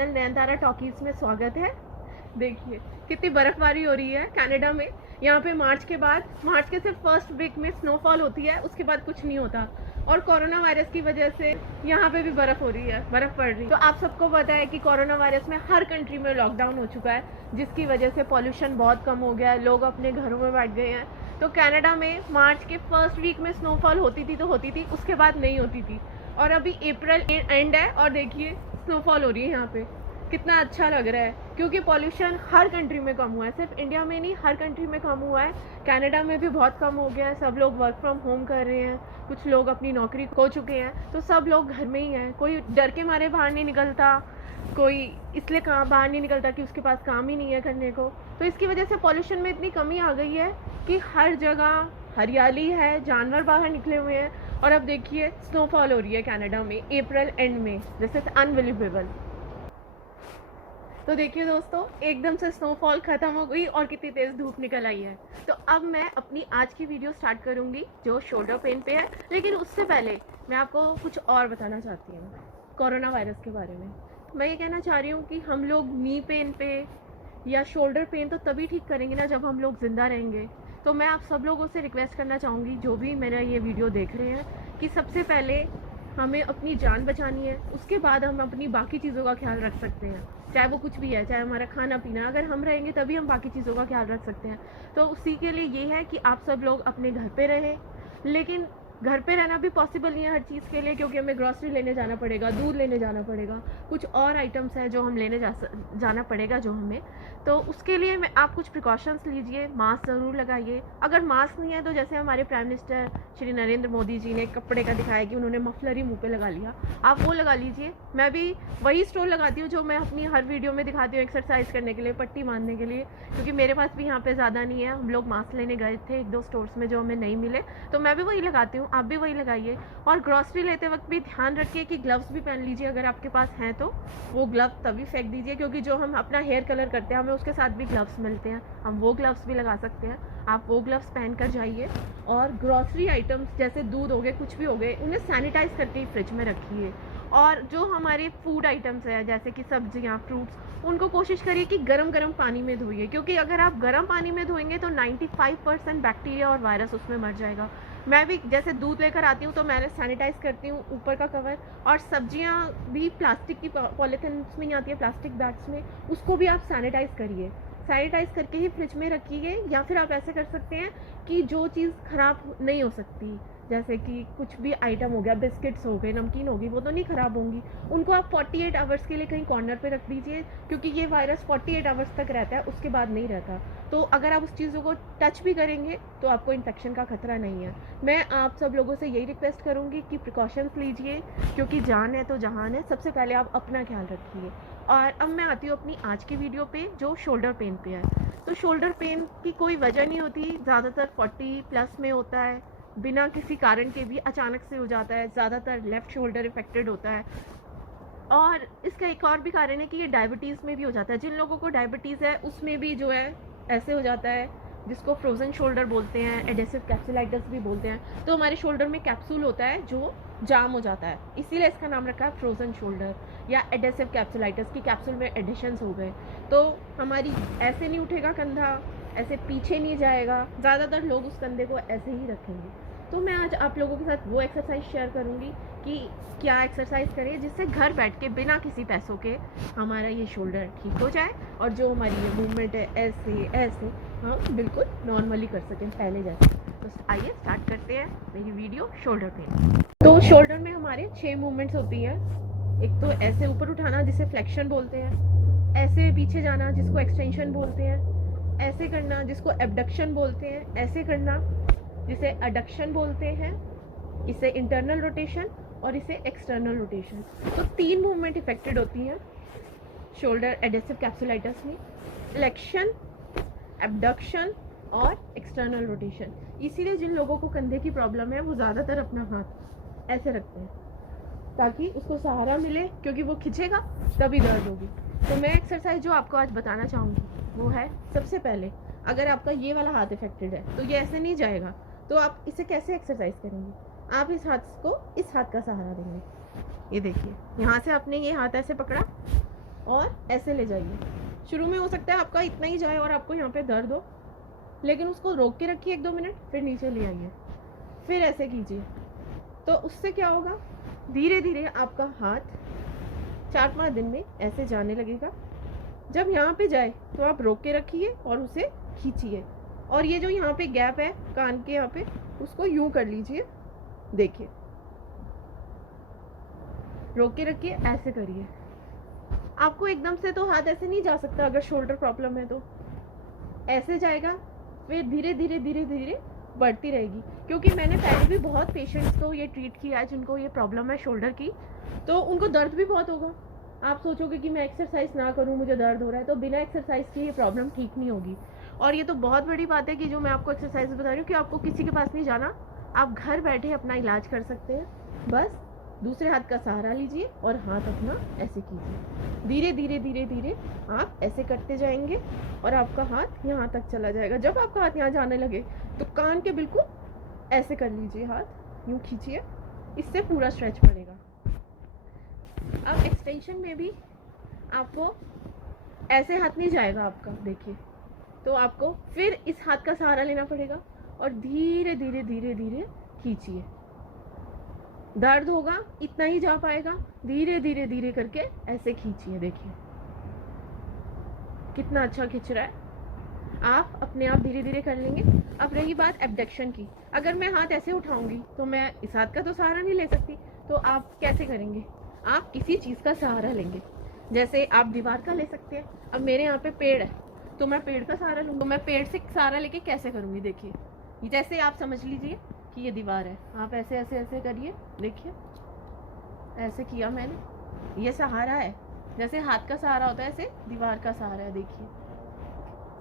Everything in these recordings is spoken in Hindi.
चैनल नयनतारा टॉकीज में स्वागत है। देखिए कितनी बर्फबारी हो रही है कनाडा में। यहाँ पे मार्च के सिर्फ फर्स्ट वीक में स्नोफॉल होती है, उसके बाद कुछ नहीं होता। और कोरोना वायरस की वजह से यहाँ पे भी बर्फ हो रही है, बर्फ पड़ रही है। तो आप सबको पता है कि कोरोना वायरस में हर कंट्री में लॉकडाउन हो चुका है, जिसकी वजह से पॉल्यूशन बहुत कम हो गया है, लोग अपने घरों में बैठ गए हैं। तो कनाडा में मार्च के फर्स्ट वीक में स्नोफॉल होती थी, उसके बाद नहीं होती थी। और अभी अप्रैल एंड है और देखिए स्नोफॉल हो रही है यहाँ पे। कितना अच्छा लग रहा है, क्योंकि पॉल्यूशन हर कंट्री में कम हुआ है, सिर्फ इंडिया में नहीं, हर कंट्री में कम हुआ है। कनाडा में भी बहुत कम हो गया है, सब लोग वर्क फ्रॉम होम कर रहे हैं, कुछ लोग अपनी नौकरी खो चुके हैं, तो सब लोग घर में ही हैं। कोई डर के मारे बाहर नहीं निकलता, कोई इसलिए बाहर नहीं निकलता कि उसके पास काम ही नहीं है करने को। तो इसकी वजह से पॉल्यूशन में इतनी कमी आ गई है कि हर जगह हरियाली है, जानवर बाहर निकले हुए हैं। और अब देखिए स्नोफॉल हो रही है कनाडा में अप्रैल एंड में, दिस इज अनबिलीवेबल। तो देखिए दोस्तों, एकदम से स्नोफॉल ख़त्म हो गई और कितनी तेज़ धूप निकल आई है। तो अब मैं अपनी आज की वीडियो स्टार्ट करूँगी जो शोल्डर पेन पे है, लेकिन उससे पहले मैं आपको कुछ और बताना चाहती हूँ कोरोना वायरस के बारे में। मैं ये कहना चाह रही हूँ कि हम लोग नी पेन पे या शोल्डर पेन तो तभी ठीक करेंगे ना जब हम लोग ज़िंदा रहेंगे। तो मैं आप सब लोगों से रिक्वेस्ट करना चाहूँगी, जो भी मेरा ये वीडियो देख रहे हैं, कि सबसे पहले हमें अपनी जान बचानी है, उसके बाद हम अपनी बाकी चीज़ों का ख्याल रख सकते हैं। चाहे वो कुछ भी है, चाहे हमारा खाना पीना, अगर हम रहेंगे तभी हम बाकी चीज़ों का ख्याल रख सकते हैं। तो उसी के लिए ये है कि आप सब लोग अपने घर पे रहें। लेकिन घर पे रहना भी पॉसिबल नहीं है हर चीज़ के लिए, क्योंकि हमें ग्रॉसरी लेने जाना पड़ेगा, दूध लेने जाना पड़ेगा, कुछ और आइटम्स हैं जो हम लेने जाना पड़ेगा जो हमें। तो उसके लिए आप कुछ प्रिकॉशंस लीजिए, मास्क ज़रूर लगाइए। अगर मास्क नहीं है तो जैसे हमारे प्राइम मिनिस्टर श्री नरेंद्र मोदी जी ने कपड़े का दिखाया कि उन्होंने मफलर ही मुँह पे लगा लिया, आप वो लगा लीजिए। मैं भी वही स्टोर लगाती हूँ जो मैं अपनी हर वीडियो में दिखाती हूँ, एक्सरसाइज करने के लिए, पट्टी बांधने के लिए, क्योंकि मेरे पास भी यहाँ पे ज़्यादा नहीं है। हम लोग मास्क लेने गए थे एक दो स्टोर्स में जो हमें नहीं मिले, तो मैं भी वही लगाती हूँ, आप भी वही लगाइए। और ग्रॉसरी लेते वक्त भी ध्यान रखिए कि ग्लव्स भी पहन लीजिए, अगर आपके पास हैं तो वो ग्लव्स तभी फेंक दीजिए, क्योंकि जो हम अपना हेयर कलर करते हैं हमें उसके साथ भी ग्लव्स मिलते हैं, हम वो ग्लव्स भी लगा सकते हैं। आप वो ग्लव्स पहन कर जाइए। और ग्रॉसरी आइटम्स जैसे दूध हो गए, कुछ भी हो गए, उन्हें सैनिटाइज करके ही फ्रिज में रखिए। और जो हमारे फूड आइटम्स हैं जैसे कि सब्जियां, फ्रूट्स, उनको कोशिश करिए कि गरम गरम पानी में धोइए, क्योंकि अगर आप गर्म पानी में धोएंगे तो 95% बैक्टीरिया और वायरस उसमें मर जाएगा। मैं भी जैसे दूध लेकर आती हूँ तो मैंने सैनिटाइज करती हूँ ऊपर का कवर। और सब्जियाँ भी प्लास्टिक की पॉलीथिन में ही आती है, प्लास्टिक बैग्स में, उसको भी आप सैनिटाइज करिए। सैनिटाइज करके ही फ्रिज में रखिए। या फिर आप ऐसे कर सकते हैं कि जो चीज़ ख़राब नहीं हो सकती, जैसे कि कुछ भी आइटम हो गया, बिस्किट्स हो गए, नमकीन होगी, वो तो नहीं ख़राब होंगी, उनको आप 48 आवर्स के लिए कहीं कॉर्नर पे रख दीजिए, क्योंकि ये वायरस 48 आवर्स तक रहता है, उसके बाद नहीं रहता। तो अगर आप उस चीज़ों को टच भी करेंगे तो आपको इन्फेक्शन का खतरा नहीं है। मैं आप सब लोगों से यही रिक्वेस्ट करूँगी कि प्रिकॉशंस लीजिए, क्योंकि जान है तो जहान है। सबसे पहले आप अपना ख्याल रखिए। और अब मैं आती हूँ अपनी आज की वीडियो पे जो शोल्डर पेन पे है। तो शोल्डर पेन की कोई वजह नहीं होती, ज़्यादातर 40+ में होता है, बिना किसी कारण के भी अचानक से हो जाता है, ज़्यादातर लेफ़्ट शोल्डर इफेक्टेड होता है। और इसका एक और भी कारण है कि ये डायबिटीज़ में भी हो जाता है। जिन लोगों को डायबिटीज़ है उसमें भी जो है ऐसे हो जाता है, जिसको फ्रोज़न शोल्डर बोलते हैं, एडेसिव कैप्सुलाइटिस भी बोलते हैं। तो हमारे शोल्डर में कैप्सूल होता है जो जाम हो जाता है, इसीलिए इसका नाम रखा है फ्रोज़न शोल्डर या एडेसिव कैप्सुलाइटिस, की कैप्सूल में एडिशंस हो गए। तो हमारी ऐसे नहीं उठेगा कंधा, ऐसे पीछे नहीं जाएगा, ज़्यादातर लोग उस कंधे को ऐसे ही रखेंगे। तो मैं आज आप लोगों के साथ वो एक्सरसाइज शेयर करूँगी कि क्या एक्सरसाइज करें जिससे घर बैठ के बिना किसी पैसों के हमारा ये शोल्डर ठीक हो जाए, और जो हमारी ये मूवमेंट है ऐसे ऐसे हम बिल्कुल नॉर्मली कर सकें पहले जैसे। तो आइए स्टार्ट करते हैं मेरी वीडियो शोल्डर पेन। तो शोल्डर में हमारे 6 मूवमेंट्स होती हैं। एक तो ऐसे ऊपर उठाना जिसे फ्लेक्शन बोलते हैं, ऐसे पीछे जाना जिसको एक्सटेंशन बोलते हैं, ऐसे करना जिसको एबडक्शन बोलते हैं, ऐसे करना जिसे एडक्शन बोलते हैं, इसे इंटरनल रोटेशन और इसे एक्सटर्नल रोटेशन। तो 3 मूवमेंट इफेक्टेड होती हैं शोल्डर एडेसिव कैप्सुलाइटिस में, फ्लेक्शन, एबडक्शन और एक्सटर्नल रोटेशन। इसीलिए जिन लोगों को कंधे की प्रॉब्लम है वो ज़्यादातर अपना हाथ ऐसे रखते हैं ताकि उसको सहारा मिले, क्योंकि वो खिंचेगा तभी दर्द होगी। तो मैं एक्सरसाइज जो आपको आज बताना चाहूँगी वो है, सबसे पहले अगर आपका ये वाला हाथ इफेक्टेड है तो ये ऐसे नहीं जाएगा, तो आप इसे कैसे एक्सरसाइज करेंगे? आप इस हाथ को इस हाथ का सहारा देंगे। ये देखिए, यहाँ से आपने ये हाथ ऐसे पकड़ा और ऐसे ले जाइए। शुरू में हो सकता है आपका इतना ही जाए और आपको यहाँ पे दर्द हो, लेकिन उसको रोक के रखिए 1-2 मिनट, फिर नीचे ले आइए, फिर ऐसे कीजिए। तो उससे क्या होगा, धीरे धीरे आपका हाथ 4-5 दिन में ऐसे जाने लगेगा। जब यहाँ पे जाए तो आप रोक के रखिए और उसे खींचिए, और ये जो यहाँ पे गैप है कान के यहाँ पे, उसको यूं कर लीजिए। देखिए, रोक के रखिए, ऐसे करिए। आपको एकदम से तो हाथ ऐसे नहीं जा सकता, अगर शोल्डर प्रॉब्लम है तो ऐसे जाएगा, फिर धीरे धीरे धीरे धीरे बढ़ती रहेगी। क्योंकि मैंने पहले भी बहुत पेशेंट्स को ये ट्रीट किया है जिनको ये प्रॉब्लम है शोल्डर की, तो उनको दर्द भी बहुत होगा। आप सोचोगे कि मैं एक्सरसाइज ना करूं, मुझे दर्द हो रहा है, तो बिना एक्सरसाइज के ये प्रॉब्लम ठीक नहीं होगी। और ये तो बहुत बड़ी बात है कि जो मैं आपको एक्सरसाइज बता रही हूँ कि आपको किसी के पास नहीं जाना, आप घर बैठे अपना इलाज कर सकते हैं। बस दूसरे हाथ का सहारा लीजिए और हाथ अपना ऐसे कीजिए। धीरे धीरे धीरे धीरे आप ऐसे करते जाएंगे और आपका हाथ यहाँ तक चला जाएगा। जब आपका हाथ यहाँ जाने लगे तो कान के बिल्कुल ऐसे कर लीजिए, हाथ यूँ खींचिए, इससे पूरा स्ट्रेच पड़ेगा। अब एक्सटेंशन में भी आपको ऐसे हाथ नहीं जाएगा आपका, देखिए, तो आपको फिर इस हाथ का सहारा लेना पड़ेगा और धीरे धीरे धीरे धीरे खींचिए। दर्द होगा, इतना ही जा पाएगा, धीरे धीरे धीरे करके ऐसे खींचिए। देखिए कितना अच्छा खींच रहा है। आप अपने आप धीरे धीरे कर लेंगे। अब रही बात एब्डक्शन की, अगर मैं हाथ ऐसे उठाऊंगी तो मैं इस हाथ का तो सहारा नहीं ले सकती, तो आप कैसे करेंगे, आप किसी चीज़ का सहारा लेंगे। जैसे आप दीवार का ले सकते हैं। अब मेरे यहाँ पे पेड़ है तो मैं पेड़ का सहारा लूँगी, तो मैं पेड़ से सहारा लेके कैसे करूँगी। देखिए, जैसे आप समझ लीजिए कि ये दीवार है, आप ऐसे ऐसे ऐसे करिए। देखिए ऐसे किया मैंने, ये सहारा है। जैसे हाथ का सहारा होता है, ऐसे दीवार का सहारा है। देखिए,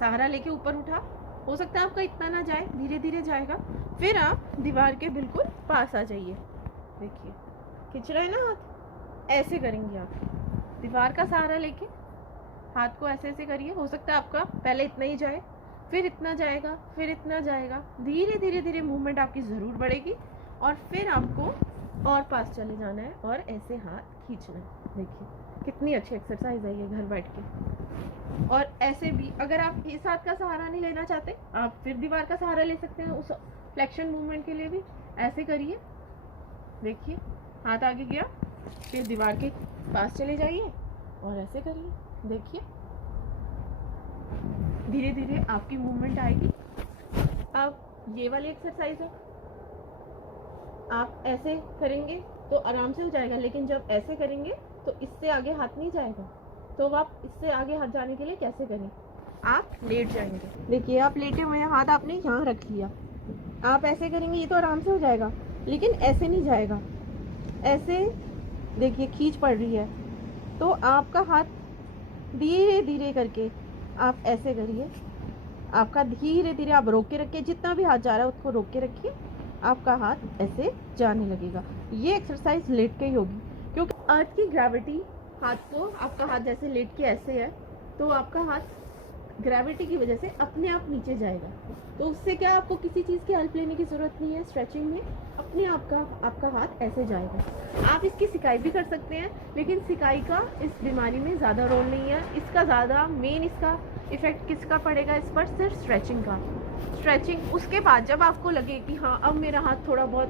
सहारा लेके ऊपर उठा, हो सकता है आपका इतना ना जाए, धीरे धीरे जाएगा। फिर आप दीवार के बिल्कुल पास आ जाइए। देखिए खिंच रहा है ना हाथ, ऐसे करेंगे आप। दीवार का सहारा लेके हाथ को ऐसे ऐसे करिए। हो सकता है आपका पहले इतना ही जाए, फिर इतना जाएगा, फिर इतना जाएगा। धीरे धीरे धीरे मूवमेंट आपकी ज़रूर बढ़ेगी और फिर आपको और पास चले जाना है और ऐसे हाथ खींचना है। देखिए कितनी अच्छी एक्सरसाइज है ये घर बैठ के। और ऐसे भी अगर आप इस हाथ का सहारा नहीं लेना चाहते, आप फिर दीवार का सहारा ले सकते हैं उस फ्लेक्शन मूवमेंट के लिए भी। ऐसे करिए, देखिए हाथ आगे गया, फिर दीवार के पास चले जाइए और ऐसे करिए। देखिए धीरे धीरे आपकी मूवमेंट आएगी। अब ये वाली एक्सरसाइज है, आप ऐसे करेंगे तो आराम से हो जाएगा, लेकिन जब ऐसे करेंगे तो इससे आगे हाथ नहीं जाएगा। तो आप इससे आगे हाथ जाने के लिए कैसे करें, आप लेट जाएंगे। देखिए आप लेटे हुए हैं, हाथ आपने यहाँ रख लिया, आप ऐसे करेंगे ये तो आराम से हो जाएगा, लेकिन ऐसे नहीं जाएगा। ऐसे देखिए खींच पड़ रही है, तो आपका हाथ धीरे धीरे करके आप ऐसे करिए। आपका धीरे धीरे आप रोक के रखिए, जितना भी हाथ जा रहा है उसको रोक के रखिए, आपका हाथ ऐसे जाने लगेगा। ये एक्सरसाइज लेट के ही होगी, क्योंकि अर्थ की ग्रेविटी हाथ को, आपका हाथ जैसे लेट के ऐसे है तो आपका हाथ ग्रेविटी की वजह से अपने आप नीचे जाएगा। तो उससे क्या, आपको किसी चीज़ की हेल्प लेने की ज़रूरत नहीं है। स्ट्रेचिंग में अपने आप का आपका हाथ ऐसे जाएगा। आप इसकी सिकाई भी कर सकते हैं, लेकिन सिकाई का इस बीमारी में ज़्यादा रोल नहीं है। इसका ज़्यादा मेन इसका इफेक्ट किसका पड़ेगा इस पर, सिर्फ स्ट्रेचिंग का। स्ट्रेचिंग उसके बाद जब आपको लगे कि हाँ अब मेरा हाथ थोड़ा बहुत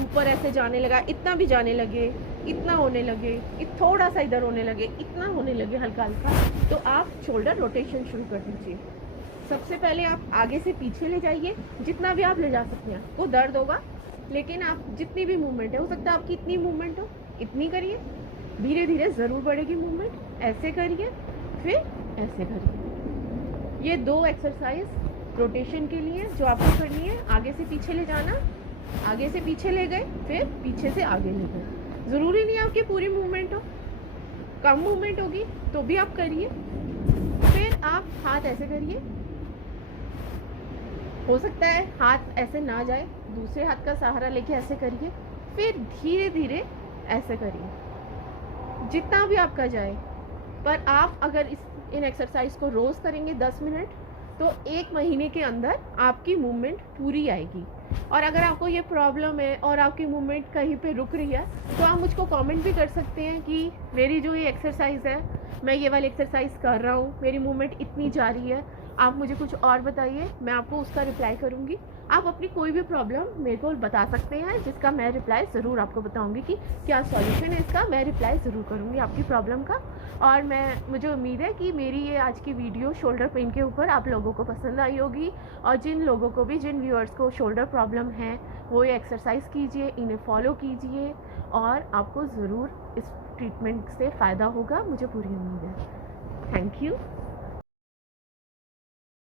ऊपर ऐसे जाने लगा, इतना भी जाने लगे, इतना होने लगे, थोड़ा सा इधर होने लगे, इतना होने लगे हल्का हल्का, तो आप शोल्डर रोटेशन शुरू कर दीजिए। सबसे पहले आप आगे से पीछे ले जाइए, जितना भी आप ले जा सकते हैं। वो दर्द होगा, लेकिन आप जितनी भी मूवमेंट है, हो सकता है आपकी इतनी मूवमेंट हो, इतनी करिए। धीरे धीरे ज़रूर बढ़ेगी मूवमेंट। ऐसे करिए, फिर ऐसे करिए। ये 2 एक्सरसाइज रोटेशन के लिए जो आपको करनी है। आगे से पीछे ले जाना, आगे से पीछे ले गए, फिर पीछे से आगे ले गए। ज़रूरी नहीं आपकी पूरी मूवमेंट हो, कम मूवमेंट होगी तो भी आप करिए। फिर आप हाथ ऐसे करिए, हो सकता है हाथ ऐसे ना जाए, दूसरे हाथ का सहारा लेके ऐसे करिए, फिर धीरे धीरे ऐसे करिए, जितना भी आपका जाए। पर आप अगर इन एक्सरसाइज को रोज़ करेंगे 10 मिनट, तो 1 महीने के अंदर आपकी मूवमेंट पूरी आएगी। और अगर आपको ये प्रॉब्लम है और आपकी मूवमेंट कहीं पे रुक रही है तो आप मुझको कमेंट भी कर सकते हैं कि मेरी जो ये एक्सरसाइज है, मैं ये वाली एक्सरसाइज कर रहा हूँ, मेरी मूवमेंट इतनी जा रही है, आप मुझे कुछ और बताइए, मैं आपको उसका रिप्लाई करूँगी। आप अपनी कोई भी प्रॉब्लम मेरे को बता सकते हैं, जिसका मैं रिप्लाई ज़रूर आपको बताऊँगी कि क्या सॉल्यूशन है इसका। मैं रिप्लाई ज़रूर करूँगी आपकी प्रॉब्लम का। और मुझे उम्मीद है कि मेरी ये आज की वीडियो शोल्डर पेन के ऊपर आप लोगों को पसंद आई होगी। और जिन लोगों को भी, जिन व्यूअर्स को शोल्डर प्रॉब्लम है, वो ये एक्सरसाइज कीजिए, इन्हें फॉलो कीजिए और आपको ज़रूर इस ट्रीटमेंट से फ़ायदा होगा, मुझे पूरी उम्मीद है। Thank you.